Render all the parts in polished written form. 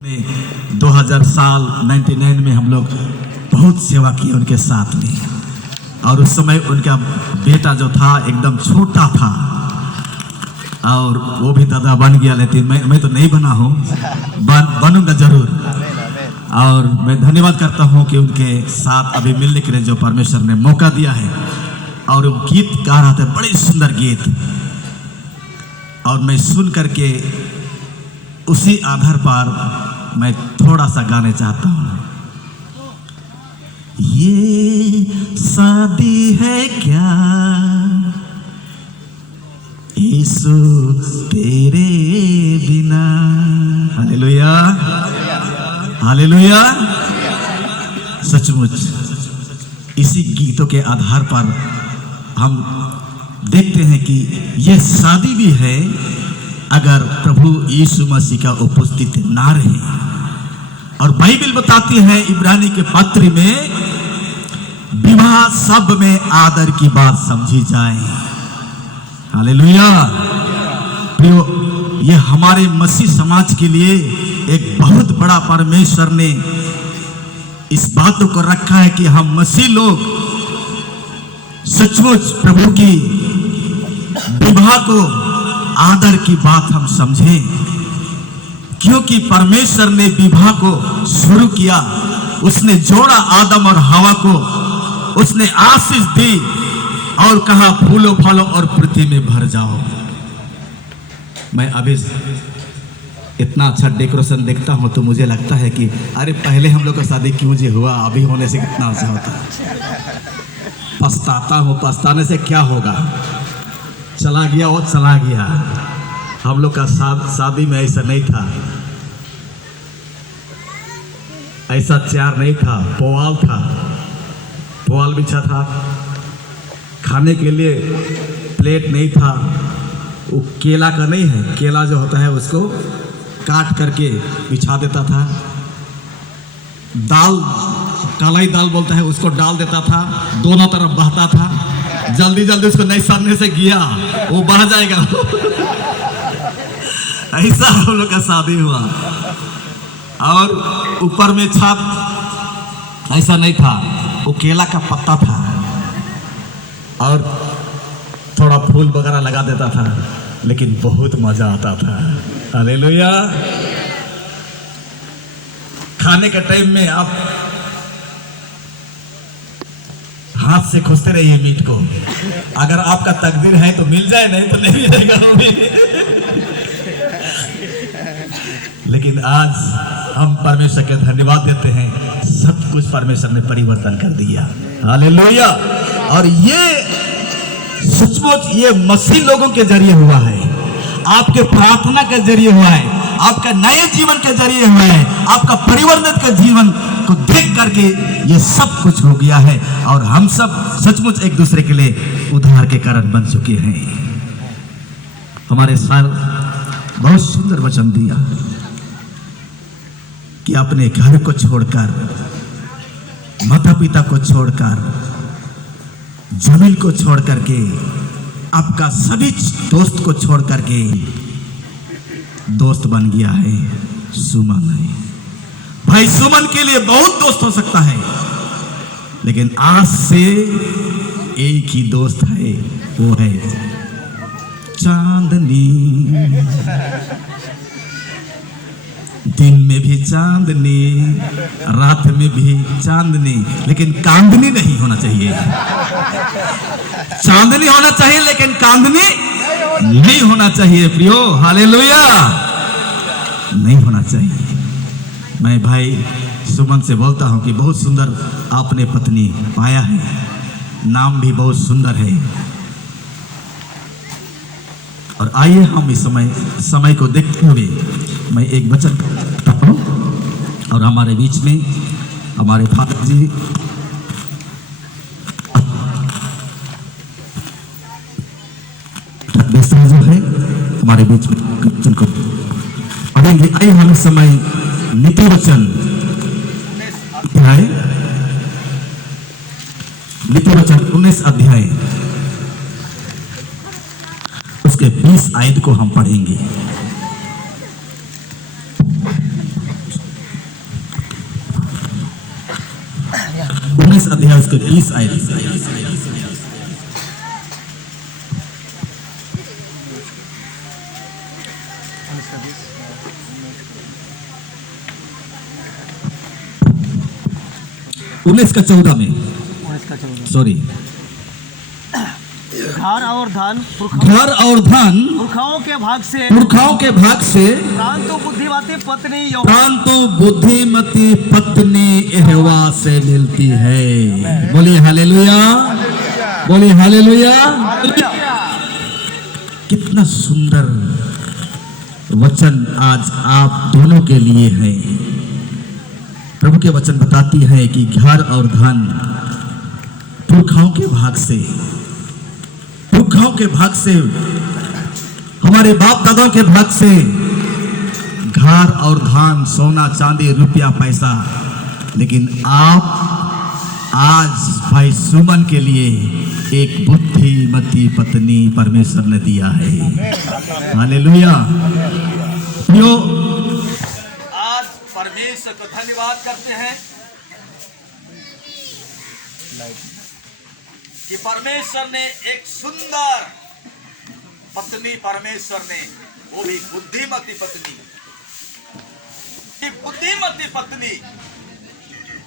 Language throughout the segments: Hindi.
2000 साल 99 में हम लोग बहुत सेवा की उनके साथ में, और उस समय उनका बेटा जो था एकदम छोटा था और वो भी दादा बन गया, लेकिन मैं तो नहीं बना हूँ, बनूंगा जरूर। और मैं धन्यवाद करता हूँ कि उनके साथ अभी मिलने के लिए जो परमेश्वर ने मौका दिया है। और वो गीत गा रहा था, बड़ी सुंदर गीत, और मैं सुन करके उसी आधार पर मैं थोड़ा सा गाने चाहता हूँ। ये शादी है क्या यीशु तेरे बिना। Hallelujah, hallelujah. सचमुच इसी गीतों के आधार पर हम देखते हैं कि यह शादी भी है अगर प्रभु यीशु मसीह का उपस्थिति ना रहे। और बाइबल बताती है इब्रानी के पत्र में, विवाह सब में आदर की बात समझी जाए। हालेलुया। प्रियो, ये हमारे मसीह समाज के लिए एक बहुत बड़ा परमेश्वर ने इस बात को रखा है कि हम मसीह लोग सचमुच प्रभु की विवाह को आदर की बात हम समझें, क्योंकि परमेश्वर ने विवाह को शुरू किया, उसने जोड़ा आदम और हवा को, उसने आशीष दी और कहा फूलो फलो और पृथ्वी में भर जाओ। मैं अभी इतना अच्छा डेकोरेशन देखता हूं तो मुझे लगता है कि अरे पहले हम लोग का शादी क्यों जी हुआ, अभी होने से कितना अच्छा होता। पछताता हूँ, पछताने से क्या होगा, चला गया वो चला गया। हम लोग का शादी में ऐसा नहीं था, ऐसा चेयर नहीं था, पुआल था, पुआल बिछा था, खाने के लिए प्लेट नहीं था, वो केला का नहीं है, केला जो होता है उसको काट करके बिछा देता था, दाल कालाई दाल बोलता है उसको डाल देता था, दोनों तरफ बहता था, जल्दी जल्दी उसको नहीं सामने से किया वो बह जाएगा। ऐसा हम लोग का शादी हुआ। और ऊपर में छत ऐसा नहीं था, वो केला का पत्ता था और थोड़ा फूल वगैरह लगा देता था, लेकिन बहुत मजा आता था। हालेलुया। खाने के टाइम में आप हाथ से खोजते रहिए मीट को, अगर आपका तकदीर है तो मिल जाए, नहीं तो नहीं मिलेगा वो भी। लेकिन आज हम परमेश्वर के धन्यवाद देते हैं, सब कुछ परमेश्वर ने परिवर्तन कर दिया। हालेलुया। और ये सचमुच ये मसीह लोगों के जरिए हुआ है, आपके प्रार्थना के जरिए हुआ है, आपका नए जीवन के जरिए हुआ है, आपका परिवर्तित का जीवन को देख करके ये सब कुछ हो गया है। और हम सब सचमुच एक दूसरे के लिए उद्धार के कारण बन चुके हैं। हमारे सर बहुत सुंदर वचन दिया कि अपने घर को छोड़कर, माता पिता को छोड़कर, जमीन को छोड़ करके, आपका सभी दोस्त को छोड़ करके दोस्त बन गया है सुमन है। भाई सुमन के लिए बहुत दोस्त हो सकता है, लेकिन आज से एक ही दोस्त है, वो है चांदनी। दिन में भी चांदनी, रात में भी चांदनी, लेकिन कांदनी नहीं होना चाहिए। चांदनी होना चाहिए लेकिन कांदनी नहीं होना चाहिए। प्रियो, हालेलुया, नहीं होना चाहिए। मैं भाई सुमन से बोलता हूं कि बहुत सुंदर आपने पत्नी पाया है, नाम भी बहुत सुंदर है। और आइए हम इस समय को देखते हुए मैं एक वचन कहता हूं, और हमारे बीच में हमारे फादर जी जो है हमारे बीच में वचन को पढ़ेंगे। आइए हम इस समय नीति वचन अध्याय, नीति वचन 19 अध्याय उसके 20 आयत को हम पढ़ेंगे। 19 अध्याय उसके 20 आयत। उन्नीस का 14 में, सॉरी। घर और धन पुरखाओं के भाग से परंतु बुद्धिमती पत्नी यहोवा से मिलती है। बोलिए हालेलुया, बोलिए हालेलुया। कितना सुंदर वचन आज आप दोनों के लिए है। प्रभु के वचन बताती है कि घर और धन पुरखाओं के भाग से हमारे बाप दादाओं के भाग से घर और धन, सोना चांदी, रुपया, पैसा, लेकिन आप आज भाई सुमन के लिए एक बुद्धिमती पत्नी परमेश्वर ने दिया है। हालेलुया। आज परमेश्वर को धन्यवाद करते हैं कि परमेश्वर ने एक सुंदर पत्नी, परमेश्वर ने वो भी बुद्धिमती पत्नी,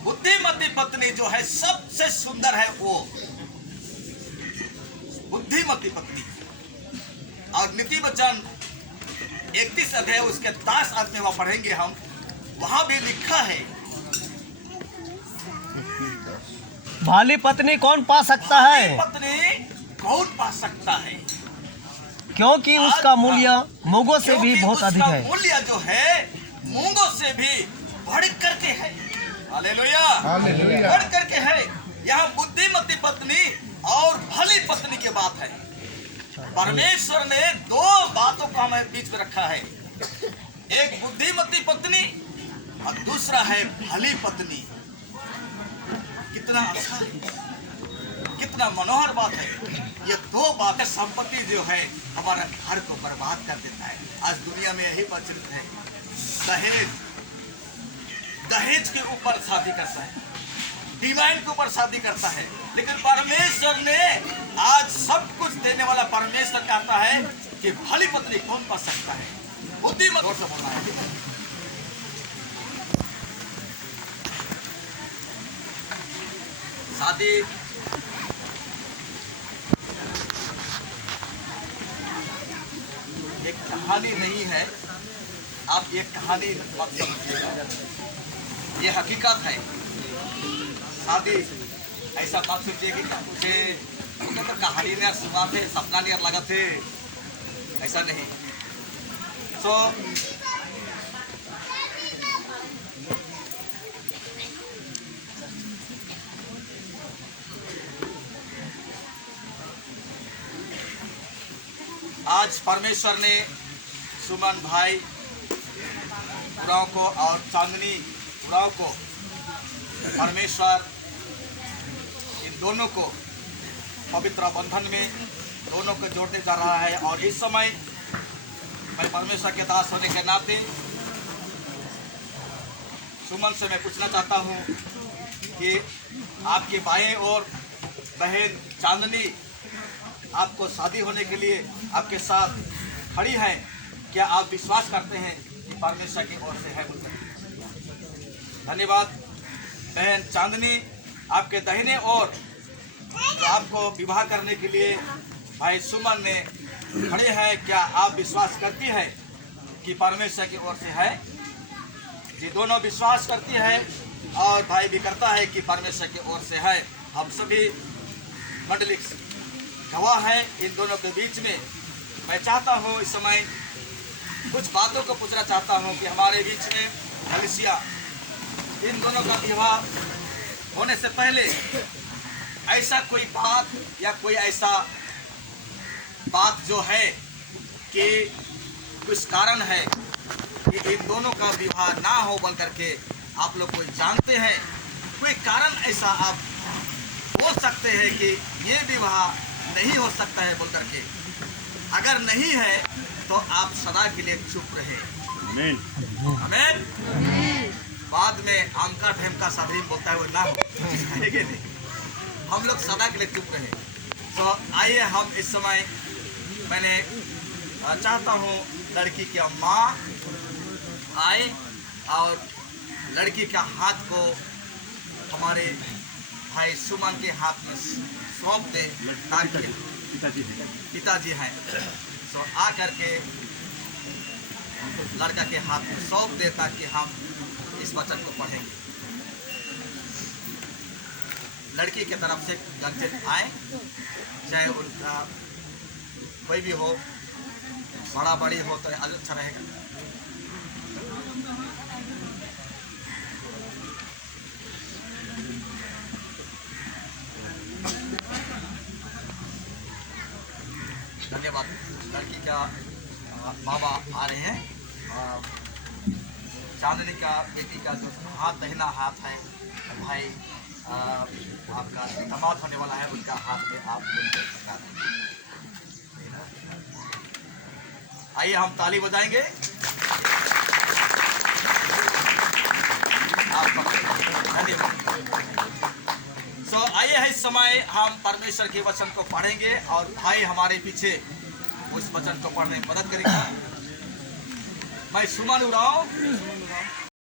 बुद्धिमती पत्नी जो है सबसे सुंदर है, वो बुद्धिमती पत्नी। और नीति वचन 31 अध्याय उसके 10 आयत में वह पढ़ेंगे हम, वहां भी लिखा है, भली पत्नी कौन पा सकता है? क्योंकि उसका मूल्य मूंगों से भी बहुत अधिक है। मूल्य जो है मूंगों से भी बढ़ करके है। हालेलुया, बढ़ करके है। यहाँ बुद्धिमती पत्नी और भली पत्नी की बात है। परमेश्वर ने दो बातों को हमें बीच में रखा है, एक बुद्धिमती पत्नी और दूसरा है भली पत्नी। कितना अच्छा है, कितना मनोहर बात है। ये दो बातें, संपत्ति जो है हमारा घर को बर्बाद कर देता है। आज दुनिया में यही प्रचलित है, दहेज के ऊपर शादी करता है, डिमांड के ऊपर शादी करता है। लेकिन परमेश्वर ने आज सब कुछ देने वाला परमेश्वर कहता है कि भली पत्नी कौन पा सकता है? बुद्धिमती से बोलना है। शादी एक कहानी नहीं है, आप ये कहानी मत समझिएगा, ये हकीकत है। शादी ऐसा बात सोचिए कि मुझे तो कहानी ने सुना थे, सपना नहीं लगा थे, ऐसा नहीं। सो आज परमेश्वर ने सुमन भाई उराव को और चांदनी उराव को, परमेश्वर इन दोनों को पवित्र बंधन में दोनों को जोड़ने जा रहा है। और इस समय मैं परमेश्वर के दास होने के नाते सुमन से मैं पूछना चाहता हूँ कि आपके बाएं और बहन चांदनी आपको शादी होने के लिए आपके साथ खड़ी है। क्या आप विश्वास करते हैं कि परमेश्वर की ओर से है? धन्यवाद। बहन चांदनी आपके दाहिने ओर जो आपको विवाह करने के लिए भाई सुमन ने खड़े हैं, क्या आप विश्वास करती है कि परमेश्वर की ओर से है? ये दोनों विश्वास करती है और भाई भी करता है कि परमेश्वर की ओर से है। हम सभी मंडली गवाह है इन दोनों के बीच में। मैं चाहता हूँ इस समय कुछ बातों को पूछना चाहता हूँ कि हमारे बीच में कलीसिया इन दोनों का विवाह होने से पहले ऐसा कोई बात या कोई ऐसा बात जो है कि कुछ कारण है कि इन दोनों का विवाह ना हो बोल करके आप लोग कोई जानते हैं? कोई कारण ऐसा आप बोल सकते हैं कि ये विवाह नहीं हो सकता है बोल करके? अगर नहीं है तो आप सदा के लिए चुप रहे। आमीन, आमीन। बाद में आम का ढेम का साधरी बोलता है वो ना हो, ठीक है नहीं? हम लोग सदा के लिए चुप रहे। तो आइए हम इस समय, मैंने चाहता हूँ लड़की की माँ आए और लड़की का हाथ को हमारे भाई सुमन के हाथ में सौंप दे, ताकि पिताजी हैं तो आ करके लड़का के हाथ में सौंप दे, ताकि हम इस वचन को पढ़ेंगे। लड़की के तरफ से गार्जियन आए, चाहे उनका कोई भी हो, बड़ा बड़ी हो तो अच्छा रहेगा। धन्यवाद। लड़की का बाबा आ रहे हैं। चांदनी का बेटी का जो हाथ, दाहिना हाथ है भाई आपका दामाद होने वाला है, उनका हाथ में आप आइए हम ताली बजाएंगे। तो आइए इस समय हम परमेश्वर के वचन को पढ़ेंगे और भाई हमारे पीछे उस वचन को पढ़ने में मदद करेंगे। मैं सुमन उरांव